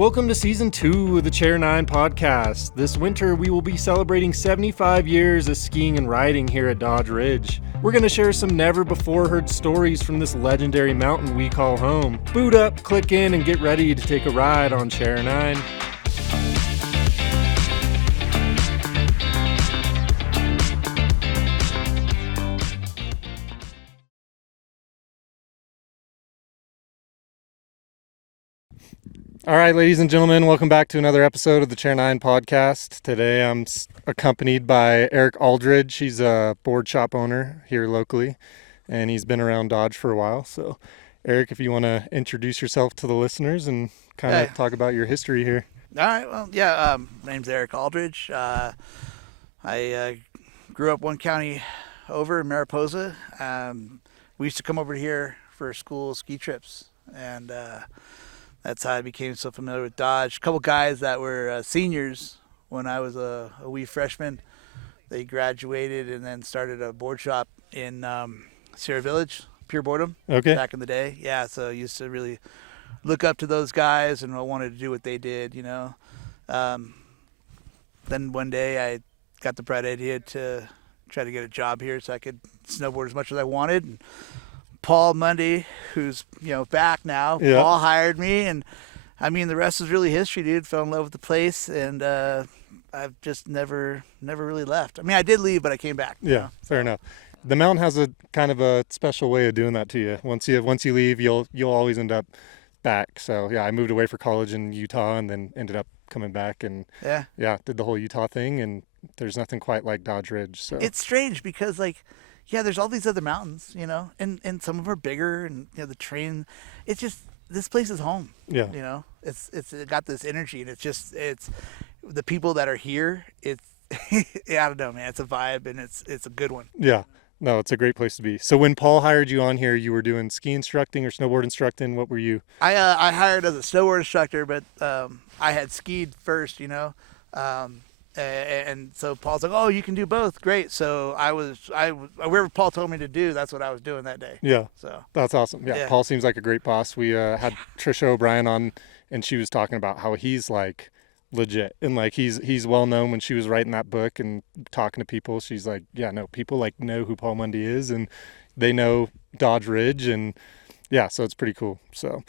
Welcome to Season 2 of the Chair 9 podcast. This winter, we will be celebrating 75 years of skiing and riding here at Dodge Ridge. We're going to share some never-before-heard stories from this legendary mountain we call home. Boot up, click in, and get ready to take a ride on Chair 9. All right, ladies and gentlemen, welcome back to another episode of the Chair 9 podcast. Today I'm accompanied by Eric Aldridge. He's a board shop owner here locally, and he's been around Dodge for a while. So, Eric, if you want to introduce yourself to the listeners and kind of talk about your history here. All right, well, my name's Eric Aldridge. I grew up one county over in Mariposa. We used to come over here for school ski trips, and that's how I became so familiar with Dodge. A couple guys that were seniors when I was a wee freshman, they graduated and then started a board shop in Sierra Village, Pure Boredom, back in the day. Yeah, so I used to really look up to those guys and I wanted to do what they did, you know. Then one day I got the bright idea to try to get a job here so I could snowboard as much as I wanted. And Paul Mundy, who's back now, Paul hired me, and I mean the rest is really history, dude. Fell in love with the place, and I've just never really left. I mean, I did leave, but I came back. Yeah, fair enough. The mountain has a kind of a special way of doing that to you. Once you leave, you'll always end up back. So yeah, I moved away for college in Utah, and then ended up coming back and did the whole Utah thing. And there's nothing quite like Dodge Ridge. So it's strange because there's all these other mountains, and some of them are bigger, and the terrain. It's just this place is home. Yeah. It's got this energy, and it's the people that are here. It's I don't know, man. It's a vibe, and it's a good one. Yeah. No, it's a great place to be. So when Paul hired you on here, you were doing ski instructing or snowboard instructing. What were you? I hired as a snowboard instructor, but I had skied first, and so Paul's like, "Oh, you can do both. Great." So wherever Paul told me to do, that's what I was doing that day. Yeah. So that's awesome. Yeah. Paul seems like a great boss. We had Trisha O'Brien on, and she was talking about how he's like legit and like he's well known. When she was writing that book and talking to people, she's like, yeah, no, people like know who Paul Mundy is, and they know Dodge Ridge, and yeah, so it's pretty cool. So,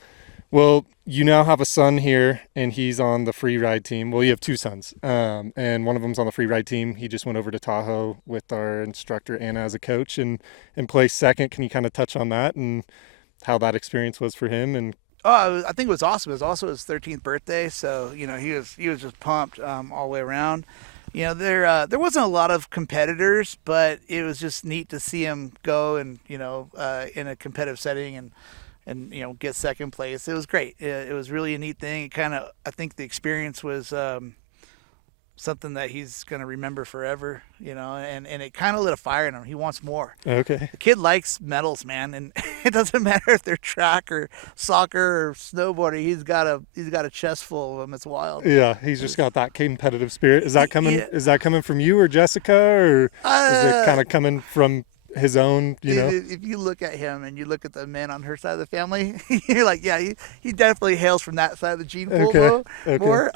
well, you now have a son here, and he's on the free ride team. Well, you have two sons, and one of them's on the free ride team. He just went over to Tahoe with our instructor Anna as a coach, and placed second. Can you kind of touch on that and how that experience was for him? And I think it was awesome. It was also his 13th birthday, so he was just pumped all the way around. There wasn't a lot of competitors, but it was just neat to see him go and in a competitive setting and get second place. It was great. It was really a neat thing. I think the experience was something that he's going to remember forever, and it kind of lit a fire in him. He wants more. Okay. The kid likes medals, man, and it doesn't matter if they're track or soccer or snowboarding. He's got a chest full of them. It's wild. Yeah, he's just got that competitive spirit. Is that coming? Yeah. Is that coming from you or Jessica, or is it kind of coming from his own? If you look at him and you look at the men on her side of the family, you're like, yeah, he definitely hails from that side of the gene pool more.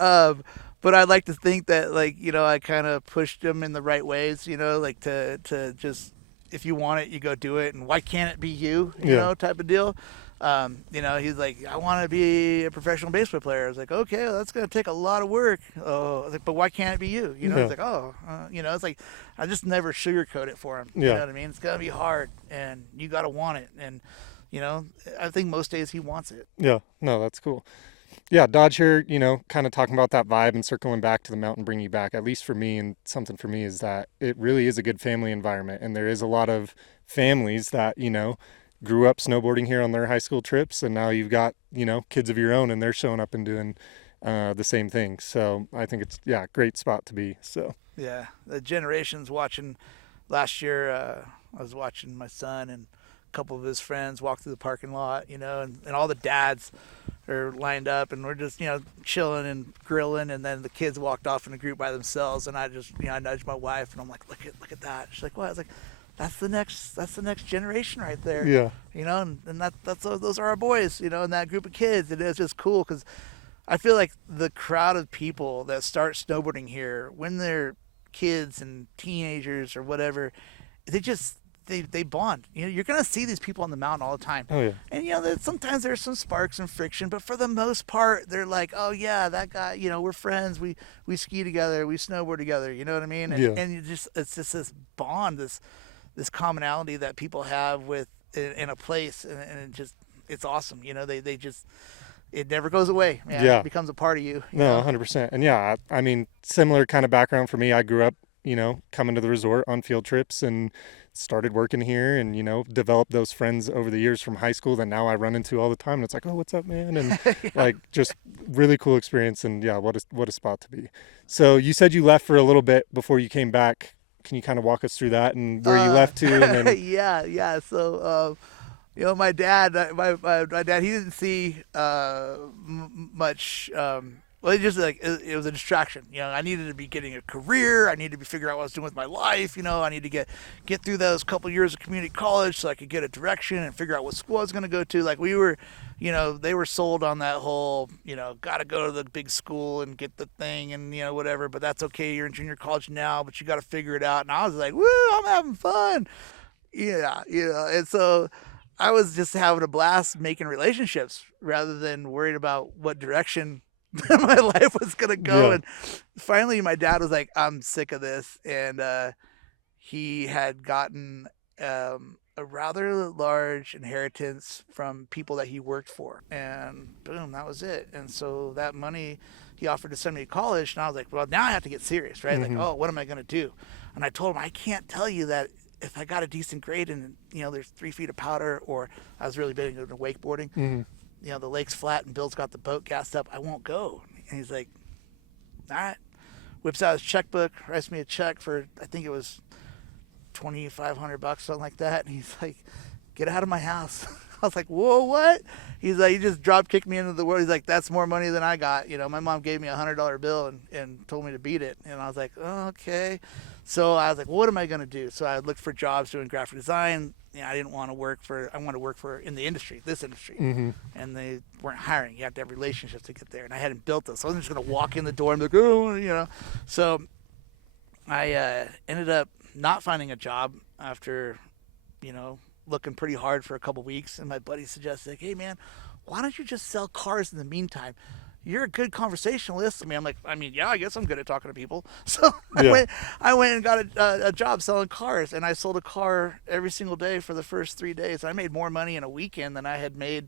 But I like to think that, I kind of pushed him in the right ways, to just, if you want it, you go do it. And why can't it be you, type of deal. He's like, I want to be a professional baseball player. I was like, okay, well, that's going to take a lot of work. Oh, I was like, but why can't it be you? He's like, it's like, I just never sugarcoat it for him. You know what I mean? It's going to be hard, and you got to want it. And, I think most days he wants it. Yeah, no, that's cool. Yeah, Dodge here, kind of talking about that vibe and circling back to the mountain, bringing you back, at least for me, and something for me is that it really is a good family environment. And there is a lot of families that, grew up snowboarding here on their high school trips. And now you've got, kids of your own, and they're showing up and doing the same thing. So I think it's, a great spot to be. So, yeah, the generations watching last year, I was watching my son and a couple of his friends walk through the parking lot, and all the dads are lined up, and we're just chilling and grilling, and then the kids walked off in a group by themselves, and I just I nudged my wife, and I'm like, look at that. She's like, what? I was like, that's the next generation right there. Yeah. And those are our boys, in that group of kids. And it's just cool because I feel like the crowd of people that start snowboarding here when they're kids and teenagers or whatever, they just they bond. You know, you're gonna see these people on the mountain all the time, Oh yeah. and you know that sometimes there's some sparks and friction, but for the most part, they're like, oh yeah, that guy. You know, we're friends. We ski together. We snowboard together. You know what I mean? And Yeah. and it's just this bond, this commonality that people have with in a place, and it just it's awesome. You know, they just it never goes away, man. Yeah. It becomes a part of you. You No, know? 100%. And yeah, I mean, similar kind of background for me. I grew up, you know, coming to the resort on field trips and started working here and, you know, developed those friends over the years from high school that now I run into all the time. And it's like, oh, what's up, man? And Yeah. like, just really cool experience. And yeah, what a spot to be. So you said you left for a little bit before you came back. Can you kind of walk us through that and where you left to? And then, Yeah. So, you know, my dad, my dad, he didn't see much. Well, it just like it was a distraction. You know, I needed to be getting a career. I needed to be figuring out what I was doing with my life. You know, I need to get through those couple years of community college so I could get a direction and figure out what school I was going to go to. Like we were, you know, they were sold on that whole, you know, got to go to the big school and get the thing and you know whatever. But that's okay. You're in junior college now, but you got to figure it out. And I was like, woo, I'm having fun. Yeah, you know, and so I was just having a blast making relationships rather than worried about what direction my life was gonna go. yeah. And finally, my dad was like, "I'm sick of this," and he had gotten a rather large inheritance from people that he worked for, and boom, that was it. And so that money he offered to send me to college, and I was like, "Well, now I have to get serious, right? Like, Mm-hmm. oh, what am I gonna do?" And I told him, "I can't tell you that." If I got a decent grade and you know there's 3 feet of powder, or I was really big into wakeboarding, Mm-hmm. you know the lake's flat and Bill's got the boat gassed up, I won't go. And he's like, all right. Whips out his checkbook, writes me a check for I think it was $2,500, something like that. And he's like, get out of my house. I was like, whoa, what? He's like, he just drop kicked me into the world. He's like, that's more money than I got. You know, my mom gave me $100 bill and told me to beat it. And I was like, oh, okay. So I was like, well, what am I going to do? So I looked for jobs doing graphic design. You know, I didn't want to work for, I wanted to work for in the industry, this industry. Mm-hmm. And they weren't hiring. You have to have relationships to get there. And I hadn't built this. So I wasn't just going to walk in the door and be like, oh, you know. So I ended up not finding a job after, you know, looking pretty hard for a couple weeks. And my buddy suggested, like, hey, man, why don't you just sell cars in the meantime? You're a good conversationalist. I mean, yeah, I guess I'm good at talking to people. So Yeah. I went and got a job selling cars, and I sold a car every single day for the first 3 days. I made more money in a weekend than I had made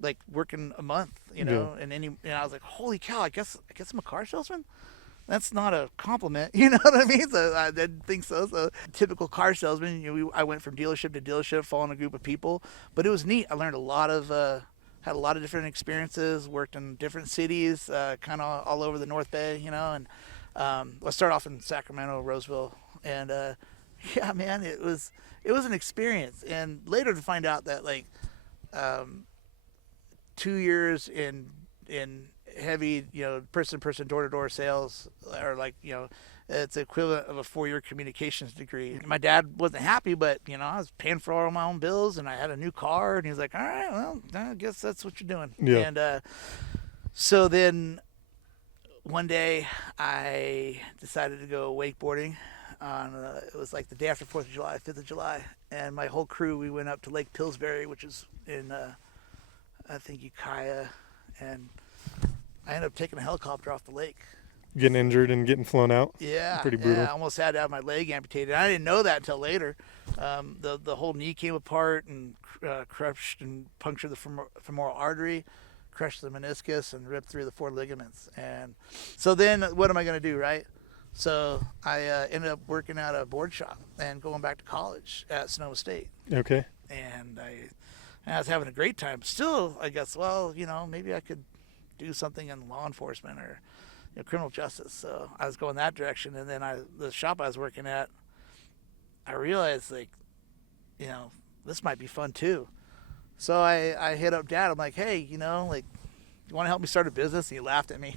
like working a month, you know. Yeah. And I was like, holy cow, I guess I'm a car salesman. That's not a compliment, you know what I mean? So I didn't think so. So typical car salesman, you know, I went from dealership to dealership, following a group of people, but it was neat. I learned a lot of, had a lot of different experiences. Worked in different cities, kind of all over the North Bay, you know. And I started off in Sacramento, Roseville, and yeah, man, it was an experience. And later to find out that like um, 2 years in heavy, you know, person to person, door to door sales, or like, you know, it's the equivalent of a 4 year communications degree. My dad wasn't happy, but you know, I was paying for all my own bills, and I had a new car, and he was like, "All right, well, I guess that's what you're doing." Yeah. And so then one day I decided to go wakeboarding. On it was like the day after 4th of July, 5th of July, and my whole crew we went up to Lake Pillsbury, which is in I think Ukiah, and I ended up taking a helicopter off the lake. Getting injured and getting flown out. Yeah, Pretty brutal. yeah, I almost had to have my leg amputated. I didn't know that until later. The whole knee came apart and crushed and punctured the femoral artery, crushed the meniscus, and ripped through the 4 ligaments. And so then, what am I going to do, right? So I ended up working at a board shop and going back to college at Sonoma State. Okay. And I was having a great time. Still, I guess, well, you know, maybe I could do something in law enforcement or, you know, criminal justice. So I was going that direction. And then the shop I was working at, I realized, like, you know, this might be fun too. So I hit up Dad. I'm like, hey, you know, like, you want to help me start a business? And he laughed at me.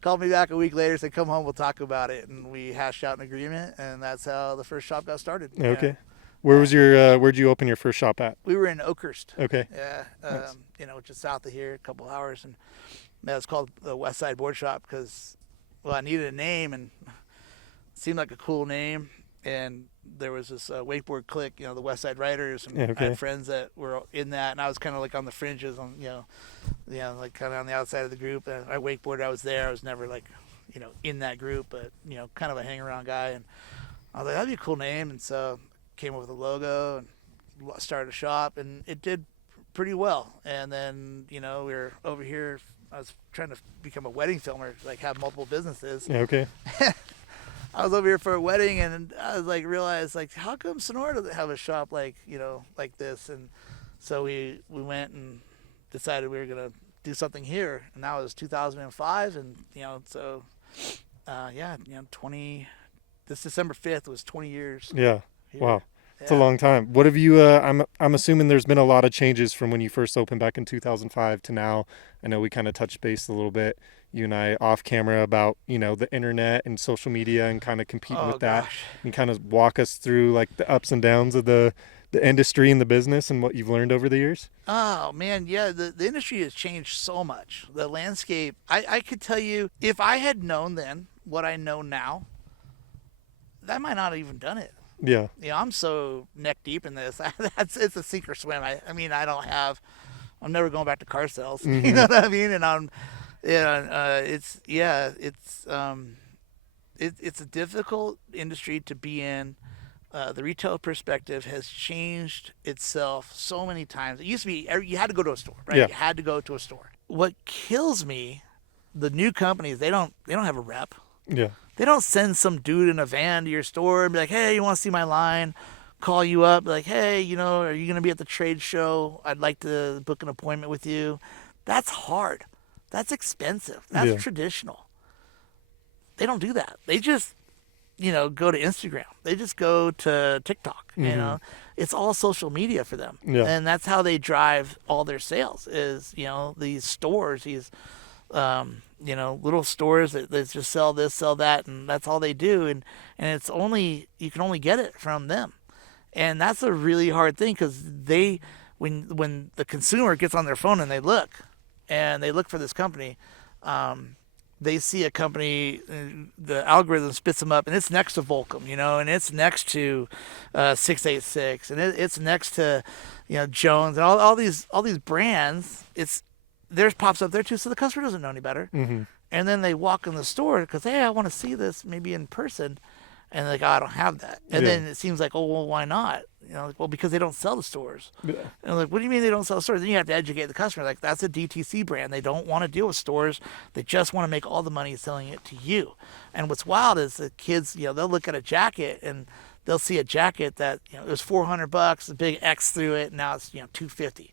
Called me back a week later, said, come home, we'll talk about it. And we hashed out an agreement, and that's how the first shop got started. Okay. Yeah. Where was your, where'd you open your first shop at? We were in Oakhurst. Okay. Yeah. Nice. You know, which is south of here, a couple hours. And That was called the West Side Board Shop because, well, I needed a name and it seemed like a cool name. And there was this wakeboard clique, the West Side Riders, and I had friends that were in that, and I was kind of like on the fringes, like kind of on the outside of the group. And I wakeboarded, I was there. I was never like, in that group, but kind of a hang around guy. And I was like, that'd be a cool name, and so came up with a logo and started a shop, and it did pretty well. And then we were over here. I was trying to become a wedding filmer, like have multiple businesses. Yeah, okay. I was over here for a wedding, and I was like, realized like, how come Sonora doesn't have a shop like like this? And so we went and decided we were gonna do something here, and that was 2005, and so 20. This December 5th was 20 years. Yeah. Here. Wow. It's a long time. What have you? I'm assuming there's been a lot of changes from when you first opened back in 2005 to now. I know we kind of touched base a little bit, you and I, off camera about the internet and social media and kind of competing with that. And kind of walk us through like the ups and downs of the industry and the business and what you've learned over the years. Oh man, yeah, the industry has changed so much. The landscape. I could tell you, if I had known then what I know now, I might not have even done it. Yeah. I'm so neck deep in this. It's a sink or swim. I'm never going back to car sales. Mm-hmm. You know what I mean? And it's a difficult industry to be in. The retail perspective has changed itself so many times. It used to be you had to go to a store, right? Yeah. You had to go to a store. What kills me, the new companies, they don't have a rep. Yeah. They don't send some dude in a van to your store and be like, hey, you want to see my line? Call you up, be like, hey, are you going to be at the trade show? I'd like to book an appointment with you. That's hard. That's expensive. That's traditional. They don't do that. They just, go to Instagram. They just go to TikTok. Mm-hmm. It's all social media for them. Yeah. And that's how they drive all their sales is, these stores, these little stores that just sell this, sell that, and that's all they do. And you can only get it from them. And that's a really hard thing because when the consumer gets on their phone and they look for this company, they see a company, the algorithm spits them up, and it's next to Volcom, and it's next to 686, and it's next to Jones, and all these brands. Theirs pops up there too, so the customer doesn't know any better. Mm-hmm. And then they walk in the store because, hey, I want to see this maybe in person. And they're like, oh, I don't have that. And then it seems like, oh, well, why not? Well, because they don't sell the stores. Yeah. And I'm like, what do you mean they don't sell the stores? Then you have to educate the customer. Like, that's a DTC brand. They don't want to deal with stores. They just want to make all the money selling it to you. And what's wild is the kids, they'll look at a jacket and they'll see a jacket that, it was $400, a big X through it, and now it's, $250.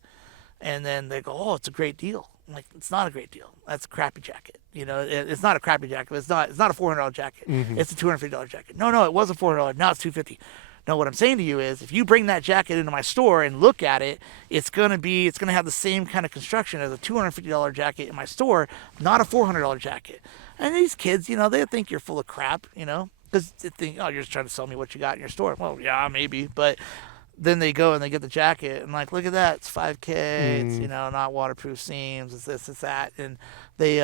And then they go, oh, it's a great deal. I'm like, it's not a great deal. That's a crappy jacket. It's not a crappy jacket. It's not a $400 jacket. Mm-hmm. It's a $250 jacket. No, it was a $400. Now it's $250. No, what I'm saying to you is, if you bring that jacket into my store and look at it, it's gonna have the same kind of construction as a $250 jacket in my store, not a $400 jacket. And these kids, they think you're full of crap, because they think, oh, you're just trying to sell me what you got in your store. Well, yeah, maybe, but then they go and they get the jacket and like, look at that, it's $5K, it's not waterproof seams, it's this, it's that, and they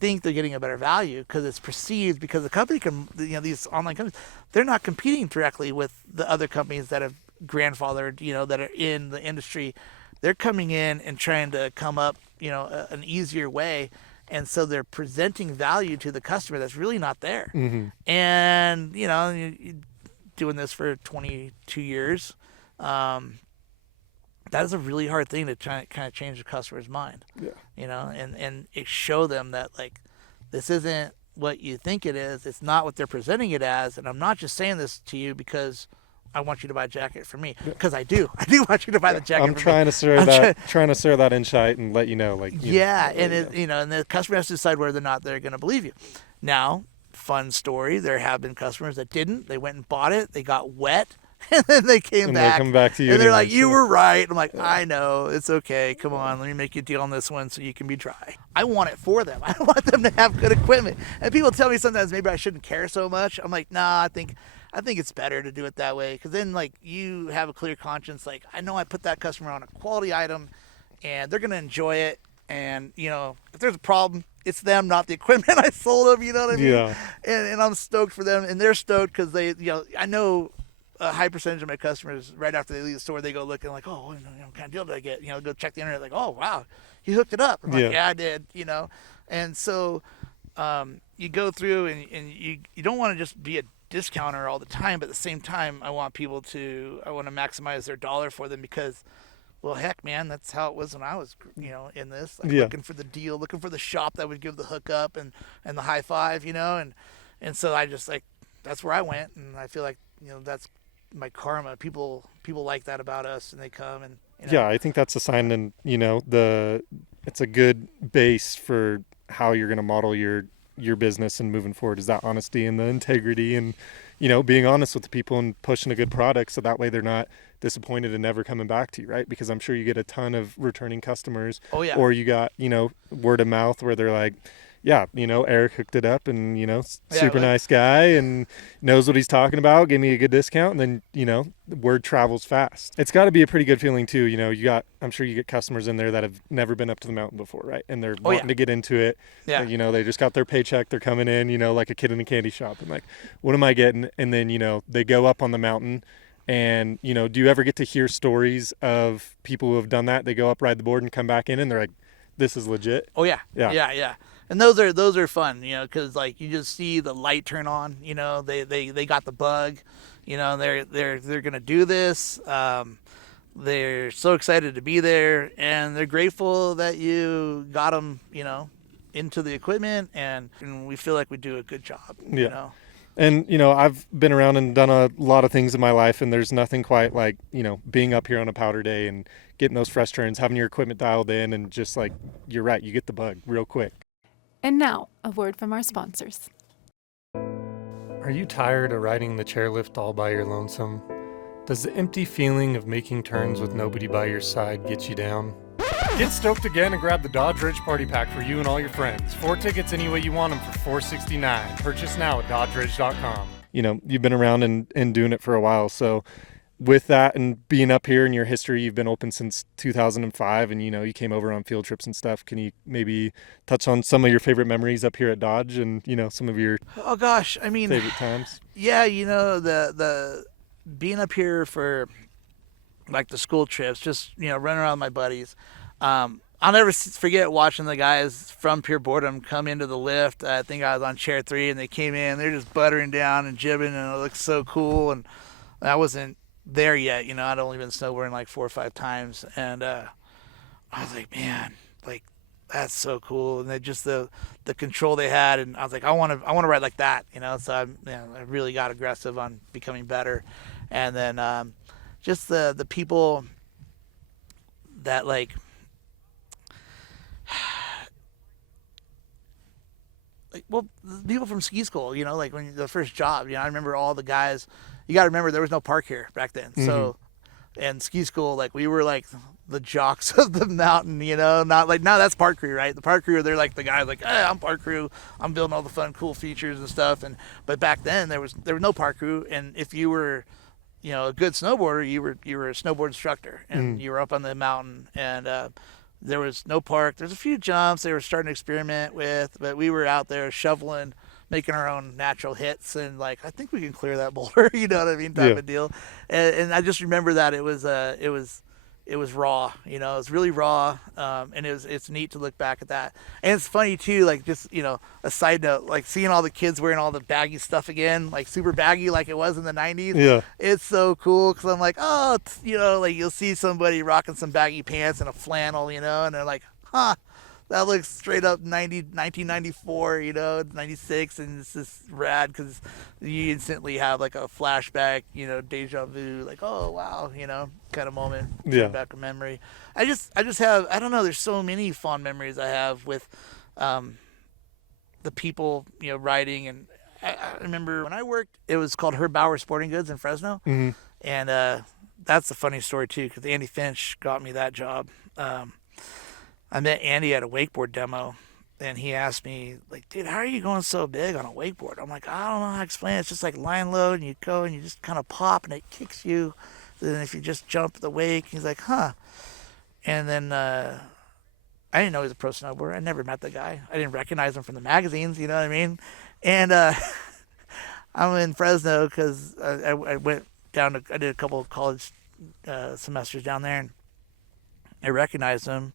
think they're getting a better value because it's perceived, because the company can, these online companies, they're not competing directly with the other companies that have grandfathered, that are in the industry. They're coming in and trying to come up, an easier way. And so they're presenting value to the customer that's really not there. Mm-hmm. And, doing this for 22 years, that is a really hard thing to try kind of change the customer's mind. Yeah. And it show them that, like, this isn't what you think it is. It's not what they're presenting it as. And I'm not just saying this to you because I want you to buy a jacket for me, because I do want you to buy the jacket. I'm trying to serve that insight and let you know, like, and the customer has to decide whether or not they're going to believe you. Now, fun story, there have been customers that didn't. They went and bought it. They got wet. And then they came back. They come back to you. And they're like, you were right. I'm like, I know. It's okay. Come on. Let me make you a deal on this one so you can be dry. I want it for them. I want them to have good equipment. And people tell me sometimes maybe I shouldn't care so much. I'm like, nah, I think it's better to do it that way, because then, like, you have a clear conscience. Like, I know I put that customer on a quality item and they're going to enjoy it. And, if there's a problem, it's them, not the equipment I sold them, you know what I mean? Yeah. And I'm stoked for them, and they're stoked because I know a high percentage of my customers, right after they leave the store, they go looking like, oh, what kind of deal did I get? Go check the internet, like, oh, wow, you hooked it up. I'm like, yeah, I did, And so you go through and you don't want to just be a discounter all the time, but at the same time, I want to maximize their dollar for them because, well, heck, man, that's how it was when I was, in this, like looking for the deal, looking for the shop that would give the hookup and the high five, and so I just that's where I went, and I feel like, that's my karma. People like that about us, and they come and. Yeah, I think that's a sign, and it's a good base for how you're going to model your business and moving forward, is that honesty and the integrity and being honest with the people and pushing a good product, so that way they're not disappointed and never coming back to you, right? Because I'm sure you get a ton of returning customers. Oh yeah. Or you got word of mouth where they're like, yeah, Eric hooked it up, and super nice guy and knows what he's talking about, gave me a good discount, and then word travels fast. It's got to be a pretty good feeling too. I'm sure you get customers in there that have never been up to the mountain before, right? And they're wanting to get into it. Yeah. They just got their paycheck, they're coming in, like a kid in a candy shop, and like, what am I getting? And then they go up on the mountain. And do you ever get to hear stories of people who have done that? They go up, ride the board, and come back in, and they're like, this is legit. Oh yeah. And those are fun, because like you just see the light turn on. They got the bug. They're gonna do this. They're so excited to be there, and they're grateful that you got them, into the equipment, and we feel like we do a good job. Yeah. And, I've been around and done a lot of things in my life, and there's nothing quite like, being up here on a powder day and getting those fresh turns, having your equipment dialed in, and just like, you're right, you get the bug real quick. And now, a word from our sponsors. Are you tired of riding the chairlift all by your lonesome? Does the empty feeling of making turns with nobody by your side get you down? Get stoked again and grab the Dodge Ridge Party Pack for you and all your friends. 4 tickets any way you want them for $469. Purchase now at dodgeridge.com. You've been around and doing it for a while, so with that and being up here in your history, you've been open since 2005, and you came over on field trips and stuff. Can you maybe touch on some of your favorite memories up here at Dodge and some of your favorite times? Yeah, the being up here for like the school trips, just running around with my buddies. I'll never forget watching the guys from Pure Boredom come into the lift. I think I was on chair 3, and they came in. They're just buttering down and jibbing, and it looked so cool. And I wasn't there yet, I'd only been snowboarding like 4 or 5 times, and I was like, man, like that's so cool. And they just the control they had, and I was like, I want to ride like that, So I really got aggressive on becoming better, and then just the people that like well, the people from ski school, like when the first job, I remember all the guys. You got to remember there was no park here back then. Mm-hmm. So, and ski school, like we were like the jocks of the mountain, not like now that's park crew, right? The park crew, they're like the guys like, hey, I'm park crew. I'm building all the fun, cool features and stuff. But back then there was no park crew, and if you were, a good snowboarder, you were a snowboard instructor, and you were up on the mountain, and there was no park. There's a few jumps they were starting to experiment with, but we were out there shoveling, making our own natural hits, and like I think we can clear that boulder, you know what I mean, type of deal. And I just remember that it was raw, it was really raw, and it's neat to look back at that. And it's funny too, like just a side note, like seeing all the kids wearing all the baggy stuff again, like super baggy like it was in the 90s. Yeah, it's so cool because I'm like, oh, like you'll see somebody rocking some baggy pants and a flannel, and they're like, huh, that looks straight up 1994, 96, and it's just rad because you instantly have like a flashback, deja vu, like, oh wow, kind of moment, back of memory. I just have, I don't know, there's so many fond memories I have with the people, riding, and I remember when I worked, it was called Herb Bauer Sporting Goods in Fresno, and that's a funny story too because Andy Finch got me that job. I met Andy at a wakeboard demo, and he asked me, like, dude, how are you going so big on a wakeboard? I'm like, I don't know how to explain it. It's just like line load, and you go and you just kind of pop, and it kicks you. Then if you just jump the wake, he's like, huh. And then I I didn't know he was a pro snowboarder. I never met the guy. I didn't recognize him from the magazines. You know what I mean? And I'm in Fresno because I went down to, I did a couple of college semesters down there, and I recognized him.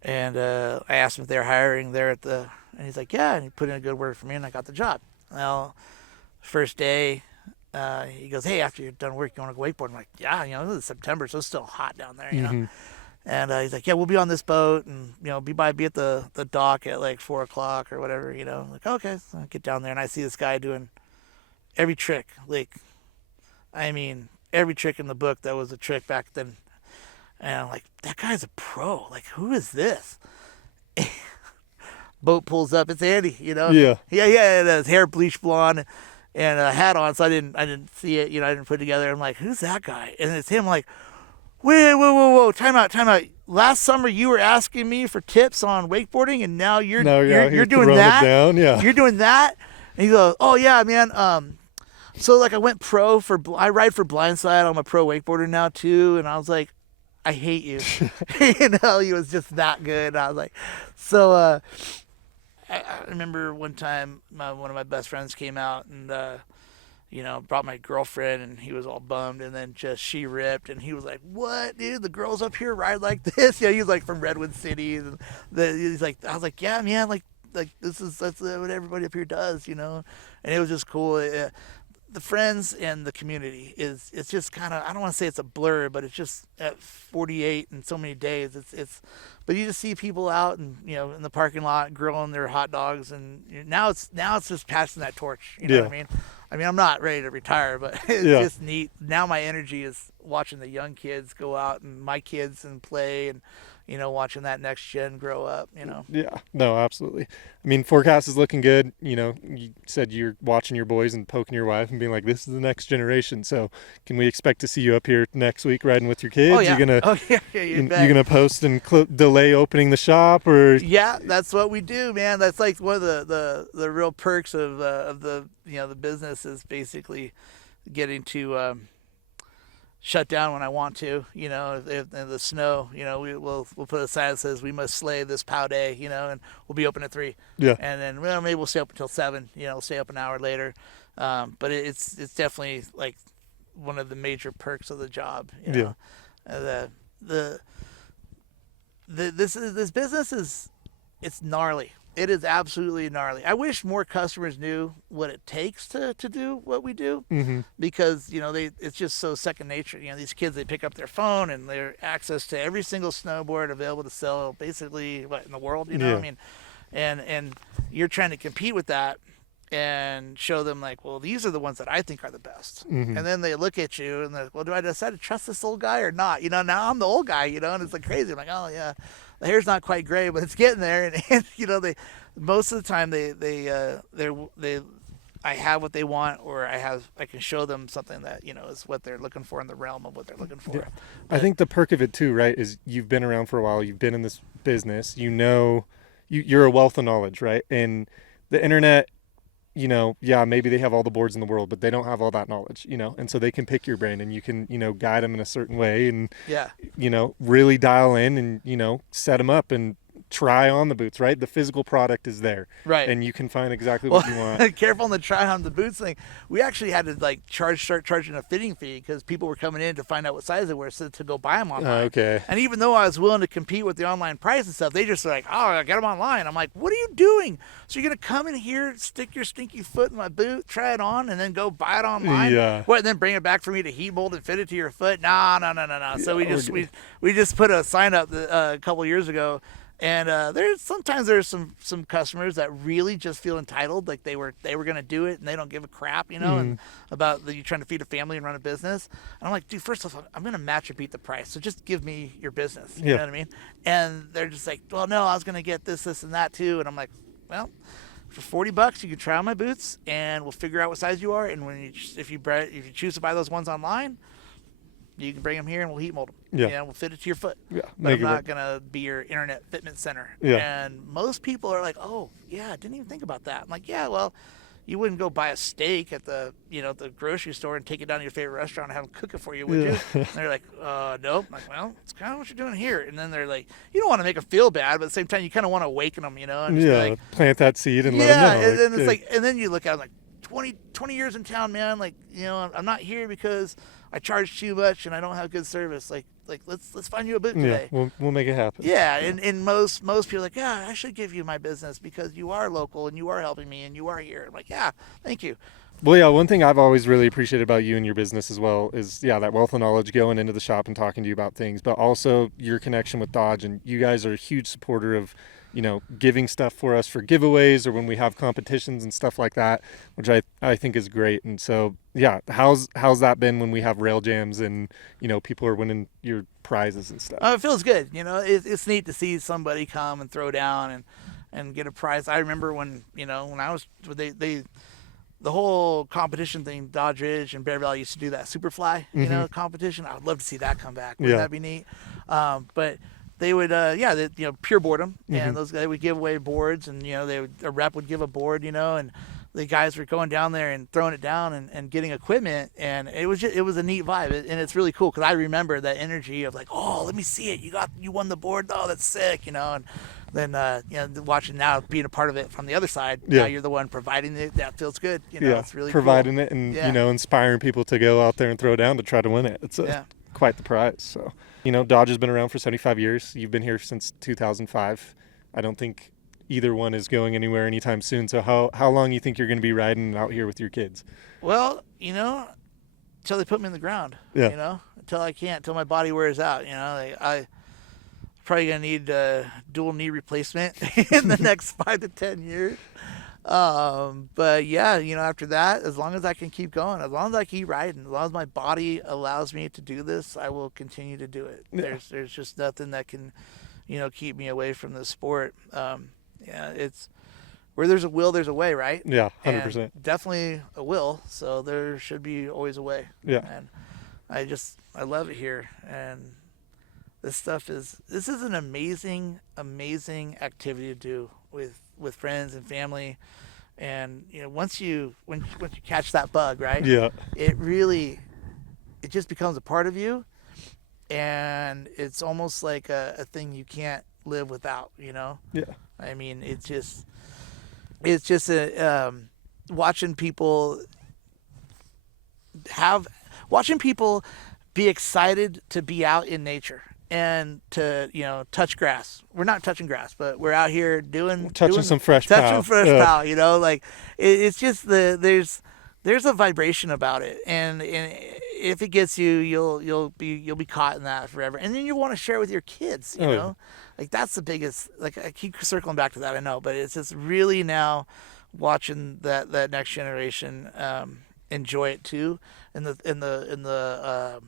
And I asked him if they were hiring there and he's like, yeah. And he put in a good word for me, and I got the job. Well, first day, he goes, hey, after you're done work, you want to go wakeboard? I'm like, yeah, it's September, so it's still hot down there, know. And he's like, yeah, we'll be on this boat, and be at the dock at like 4:00 or whatever. I'm like, okay. So I get down there, and I see this guy doing every trick, every trick in the book that was a trick back then. And I'm like, that guy's a pro. Like, who is this? Boat pulls up. It's Andy, Yeah. Yeah. His hair bleached blonde and a hat on, so I didn't see it. I didn't put it together. I'm like, who's that guy? And it's him. Like, whoa, time out. Last summer you were asking me for tips on wakeboarding, and now you're doing that. Down. Yeah. You're doing that. And he goes, oh yeah, man. So like I went pro I ride for Blindside. I'm a pro wakeboarder now too, and I was like, I hate you. He was just that good. And I was like, so I remember one time one of my best friends came out and, brought my girlfriend, and he was all bummed, and then just she ripped, and he was like, what, dude, the girls up here ride like this? He was like from Redwood City. And he's like, I was like, yeah, man, like that's what everybody up here does, and it was just cool. The friends and the community it's just kind of, I don't want to say it's a blur, but it's just at 48 and so many days but you just see people out and in the parking lot grilling their hot dogs, and now it's just passing that torch. You know what I mean? I'm not ready to retire, but it's just neat. Now my energy is watching the young kids go out, and my kids, and play, and watching that next gen grow up, Yeah, no, absolutely. I mean, forecast is looking good. You said you're watching your boys and poking your wife and being like, this is the next generation. So can we expect to see you up here next week riding with your kids? Oh, yeah. You're gonna post and delay opening the shop, or? Yeah, that's what we do, man. That's like one of the real perks of the the business is basically getting to shut down when I want to, if in the snow, we'll put a sign that says we must slay this pow day, and we'll be open at 3. Yeah. And then maybe we'll stay up until 7, we'll stay up an hour later. But it's definitely like one of the major perks of the job. Yeah. This business it's gnarly. It is absolutely gnarly. I wish more customers knew what it takes to do what we do, because it's just so second nature. These kids, they pick up their phone and they're access to every single snowboard available to sell basically in the world. I mean, and you're trying to compete with that and show them like, well, these are the ones that I think are the best. And then they look at you and they're like, well, do I decide to trust this old guy or not? Now I'm the old guy, and it's like crazy. I'm like, oh yeah, the hair's not quite gray, but it's getting there. And they most of the time I have what they want, or I can show them something that is what they're looking for, in the realm of what they're looking for. Yeah. I think the perk of it too, right, is you've been around for a while, you've been in this business, you're a wealth of knowledge, right? And the internet, maybe they have all the boards in the world, but they don't have all that knowledge, and so they can pick your brain, and you can, guide them in a certain way, and, really dial in and, set them up and try on the boots, right? The physical product is there, right? And you can find exactly what you want. Careful on the try on the boots thing. We actually had to start charging a fitting fee because people were coming in to find out what size they were, so to go buy them online. Okay. And even though I was willing to compete with the online price and stuff, they just were like, oh, I got them online. I'm like, what are you doing? So you're gonna come in here, stick your stinky foot in my boot, try it on, and then go buy it online? Yeah. What? And then bring it back for me to heat mold and fit it to your foot? No. So we just put a sign up a couple years ago. And there's some customers that really just feel entitled, like they were gonna do it, and they don't give a crap, and about you trying to feed a family and run a business. And I'm like, dude, first of all, I'm gonna match or beat the price, so just give me your business. You know what I mean? And they're just like, well, no, I was gonna get this, and that too. And I'm like, well, for $40, you can try on my boots, and we'll figure out what size you are. And if you choose to buy those ones online, you can bring them here and we'll heat mold them. Yeah. We'll fit it to your foot. Yeah. But I'm not going to be your internet fitment center. Yeah. And most people are like, oh, yeah, I didn't even think about that. I'm like, yeah, well, you wouldn't go buy a steak at the the grocery store and take it down to your favorite restaurant and have them cook it for you, would you? And they're like, nope. I'm like, well, it's kind of what you're doing here. And then they're like, you don't want to make them feel bad, but at the same time, you kind of want to awaken them, and just like, plant that seed and let them know. And then it's like, and then you look at them like, 20 years in town, man. Like, I'm not here because I charge too much and I don't have good service. Like let's find you a boot today. We'll make it happen. Yeah, and most people are like, yeah, I should give you my business because you are local and you are helping me and you are here. I'm like, yeah, thank you. Well, yeah, one thing I've always really appreciated about you and your business as well is, that wealth of knowledge going into the shop and talking to you about things, but also your connection with Dodge. And you guys are a huge supporter of, giving stuff for us for giveaways or when we have competitions and stuff like that, which I think is great. And so, yeah, how's that been when we have rail jams and, people are winning your prizes and stuff? Oh, it feels good. It's neat to see somebody come and throw down and get a prize. I remember when I was, the whole competition thing, Dodge Ridge and Bear Valley used to do that Superfly, competition. I would love to see that come back. Wouldn't that be neat? But they would, pure boredom, and those guys would give away boards, and a rep would give a board, and the guys were going down there and throwing it down and getting equipment, and it was a neat vibe, and it's really cool because I remember that energy of like, oh, let me see it, you won the board, oh, that's sick, and then watching now being a part of it from the other side, now you're the one providing it, that feels good, it's really providing cool. It and inspiring people to go out there and throw down to try to win it. It's quite the prize. So Dodge has been around for 75 years. You've been here since 2005. I don't think either one is going anywhere anytime soon. So how long you think you're going to be riding out here with your kids? Well, until they put me in the ground, until I can't, until my body wears out, I probably going to need a dual knee replacement in the next 5 to 10 years. But yeah, after that, as long as I can keep going, as long as I keep riding, as long as my body allows me to do this, I will continue to do it. Yeah. There's just nothing that can, keep me away from the sport. It's where there's a will, there's a way, right? Yeah, 100%. And definitely a will. So there should be always a way. Yeah. And I love it here. And this is an amazing, amazing activity to do with friends and family. And once you catch that bug, right? Yeah. It just becomes a part of you, and it's almost like a thing you can't live without. Yeah. I mean, it's just watching people be excited to be out in nature and to touch grass. We're not touching grass, but we're out here touching some fresh pow. Like it's just there's a vibration about it, and if it gets you, you'll be caught in that forever, and then you want to share it with your kids. You know, like that's the biggest. Like I keep circling back to that, I know, but it's just really now watching that next generation enjoy it too, and the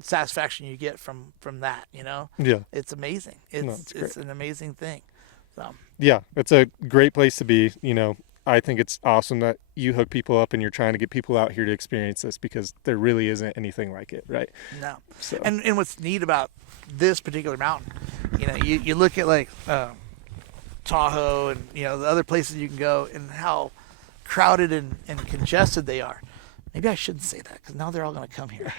satisfaction you get from that, yeah, it's amazing. It's an amazing thing. So yeah, it's a great place to be. I think it's awesome that you hook people up and you're trying to get people out here to experience this, because there really isn't anything like it, right? No. So. And what's neat about this particular mountain, you look at like Tahoe and the other places you can go and how crowded and congested they are. Maybe I shouldn't say that because now they're all going to come here.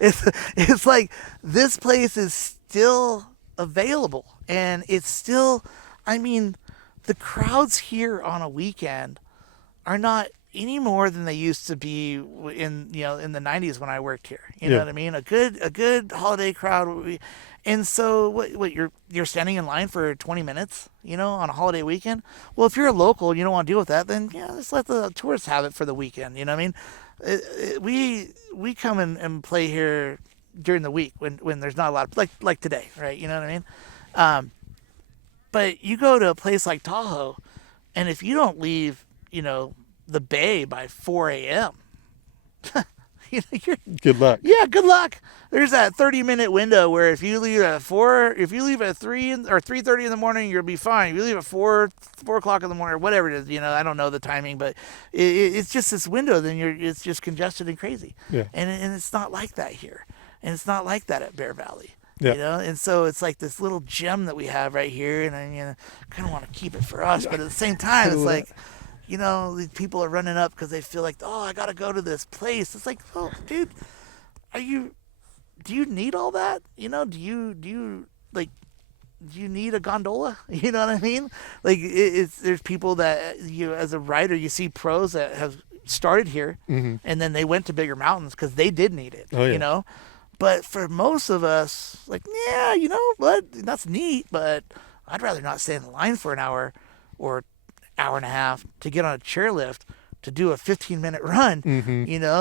It's like this place is still available, and it's still, the crowds here on a weekend are not any more than they used to be in the 90s when I worked here. You know what I mean? A good holiday crowd would be, and so what you're standing in line for 20 minutes, on a holiday weekend? Well, if you're a local and you don't want to deal with that, then just let the tourists have it for the weekend. You know what I mean? We come and play here during the week when there's not a lot of, like today, right? You know what I mean? But you go to a place like Tahoe, and if you don't leave, the bay by 4 a.m., good luck. Yeah, good luck. There's that 30-minute window where if you leave at 3 or 3:30 in the morning, you'll be fine. If you leave at 4 o'clock in the morning, or whatever it is, I don't know the timing, but it's just this window. Then it's just congested and crazy. Yeah. And it's not like that here, and it's not like that at Bear Valley. Yeah. And so it's like this little gem that we have right here, and I kind of want to keep it for us, but at the same time, it's like, you know, these people are running up because they feel like, oh, I got to go to this place. It's like, oh, dude, do you need all that? You know, do you need a gondola? You know what I mean? Like, there's people that, as a rider, you see pros that have started here, and then they went to bigger mountains because they did need it, you know? But for most of us, like, yeah, you know what? That's neat, but I'd rather not stand in line for an hour or hour and a half to get on a chairlift to do a 15-minute run. You know,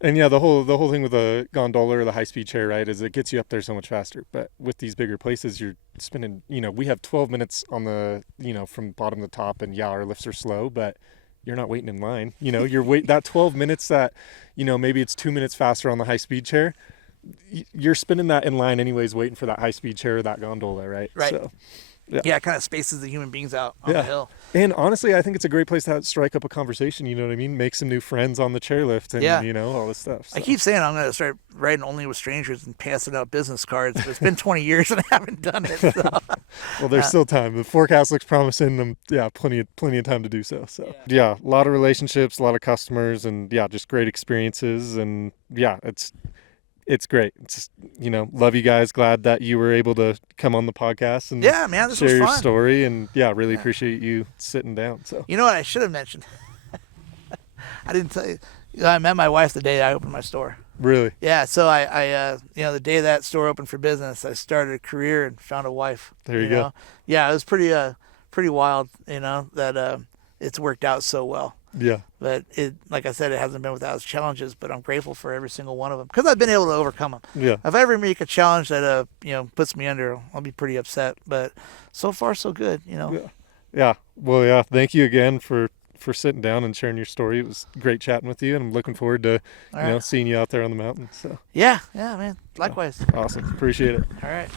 and yeah, the whole thing with the gondola or the high-speed chair, right, is it gets you up there so much faster. But with these bigger places, you're spending, you know, we have 12 minutes on the, you know, from bottom to top, and yeah, our lifts are slow, but you're not waiting in line. You know, that 12 minutes that, you know, maybe it's 2 minutes faster on the high-speed chair, you're spending that in line anyways, waiting for that high-speed chair or that gondola, right? Right. So, yeah, it kind of spaces the human beings out on the hill. And honestly, I think it's a great place to strike up a conversation, you know what I mean? Make some new friends on the chairlift and, you know, all this stuff. So. I keep saying I'm going to start riding only with strangers and passing out business cards. But it's been 20 years and I haven't done it. So. Well, there's still time. The forecast looks promising. Plenty of time to do so. So, yeah, a lot of relationships, a lot of customers, and, just great experiences. And, it's great. It's just, you know, love you guys. Glad that you were able to come on the podcast and this share was your fun. story. And really appreciate you sitting down. So, you know what I should have mentioned? I didn't tell you. I met my wife the day I opened my store. Really? Yeah. So I the day that store opened for business, I started a career and found a wife. There you go. Yeah, it was pretty wild. You know that it's worked out so well. Yeah. But like I said, it hasn't been without its challenges, but I'm grateful for every single one of them because I've been able to overcome them. Yeah. If I ever make a challenge that puts me under, I'll be pretty upset. But so far, so good. You know. Yeah. Yeah. Well, yeah. Thank you again for sitting down and sharing your story. It was great chatting with you, and I'm looking forward to seeing you out there on the mountain. So. Yeah, man. Likewise. Awesome. Appreciate it. All right.